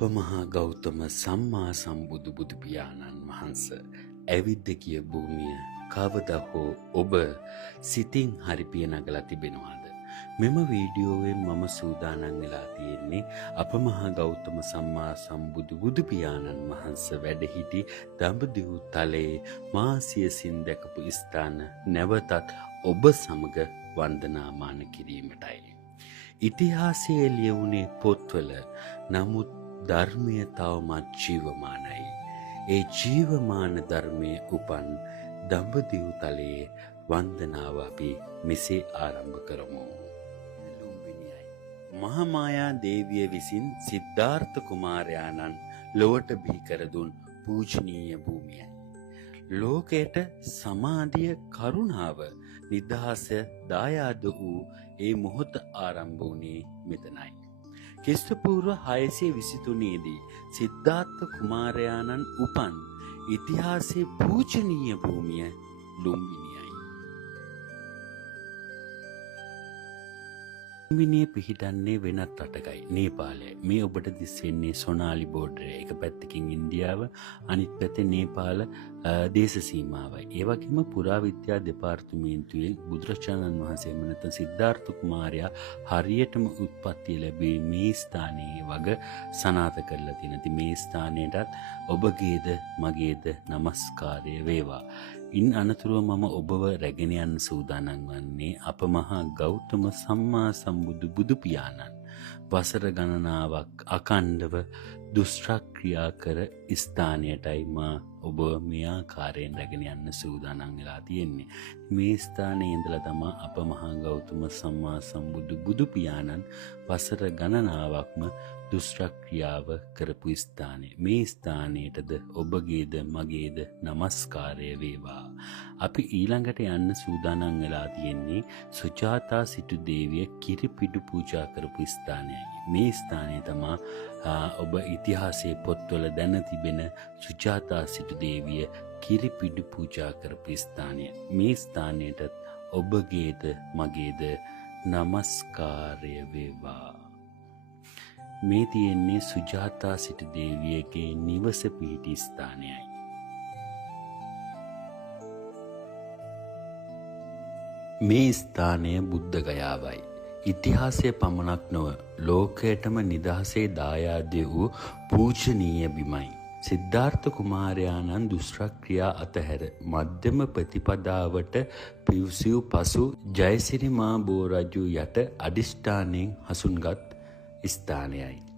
අප මහා ගෞතම සම්මා සම්බුදු බුදු පියාණන් වහන්සේ ඇවිද්ද කිය භූමිය කවදා හෝ ඔබ සිතින් හරි පිය නගලා තිබෙනවාද? මෙම වීඩියෝවෙන් මම සූදානම් වෙලා තියෙන්නේ අප මහා ගෞතම සම්මා සම්බුදු බුදු පියාණන් වහන්සේ වැඩ සිටි දඹදිව තලයේ මා සියසින් දැකපු ස්ථාන නැවතත් ඔබ සමග වන්දනාමාන කිරීමටයි. ඉතිහාසයේ ලියවුනේ පොත්වල, නමුත් ධර්මය තවමත් ජීවමානයි. ඒ ජීවමාන ධර්මයේ උපන් දඹදිව තලයේ වන්දනාව අපි මෙසේ ආරම්භ කරමු. ලුම්බිනියයි. මහාමායා දේවිය විසින් සිද්ධාර්ථ කුමාරයාණන් ලොවට බිහි කර දුන් පූජනීය භූමියයි. ලෝකයට සමාධිය, කරුණාව, නිදහස දායාද වූ ඒ මොහොත ආරම්භ වුණේ මෙතනයි. ක්‍රිස්තුපූර්ව 623 දී සිද්ධාර්ථ කුමාරයාණන් උපන් ඉතිහාසයේ පූජනීය භූමිය ලුම්බිනියයි. ලුම්බිනිය පිහිටන්නේ වෙනත් රටකයි, නේපාලය. මේ ඔබට දිස් වෙන්නේ සොනාලි බෝඩරය. එක පැත්තකින් ඉන්දියාව, අනිත් පැත්තේ නේපාල දේශ සීමාවයි. ඒ වගේම පුරාවිද්‍යා දෙපාර්තමේන්තුවේ බුදුරජාණන් වහන්සේ නැත්නම් සිද්ධාර්ථ කුමාරයා හරියටම උත්පත්ති ලැබී මේ ස්ථානයේ වග සනාථ කරලා තියෙනවා. මේ ස්ථානයටත් ඔබගේද මගේද নমස්කාරය වේවා. ඉන් අනතුරුව මම ඔබව රැගෙන යන්න සූදානම් වන්නේ අප මහා ගෞතම සම්මා සම්බුදු බුදු පියාණන් වසර ගණනාවක් අකණ්ඩව දුෂ්ක්‍රියා කර ස්ථානයටයි මා ඔබ මේ ආකාරයෙන් රැගෙන යන්න සූදානම් වෙලා තියෙන්නේ. මේ ස්ථානයේ ඉඳලා තමයි අප මහා ගෞතම සම්මා සම්බුදු බුදු පියාණන් වසර ගණනාවක්ම දුෂ්ක්‍රියාව කරපු ස්ථානය. මේ ස්ථානයටද ඔබගේද මගේද নমස්කාරය වේවා. අපි ඊළඟට යන්න සූදානම් වෙලා තියෙන්නේ සුජාතා සිටු දේවිය කිරිපිඩු පූජා කරපු ස්ථානයයි. මේ ස්ථානය තමයි ඔබ ඉතිහාසයේ පොත්වල දැන තිබෙන සුජාතා සිටු දේවිය කිරිපිඩු පූජා කරපු ස්ථානය. මේ ස්ථානයටත් ඔබගේද මගේද নমස්කාරය වේවා. මේ තියෙන්නේ සුජාතා සිටු දේවියගේ නිවස පිහිටි ස්ථානයයි. මේ ස්ථානය බුද්ධ ගයාවයි. ඉතිහාසයේ පමණක් නොව ලෝකයටම නිදහසේ දායාද වූ පූජනීය බිමයි. සිද්ධාර්ථ කුමාරයාණන් දුෂ්ක්‍රියා අතහැර මධ්‍යම ප්‍රතිපදාවට පිවිසූ පසු ජයසිරි මා බෝ රජු යට අදිෂ්ඨානයෙන් හසුන්ගත් ස්ථානයයි.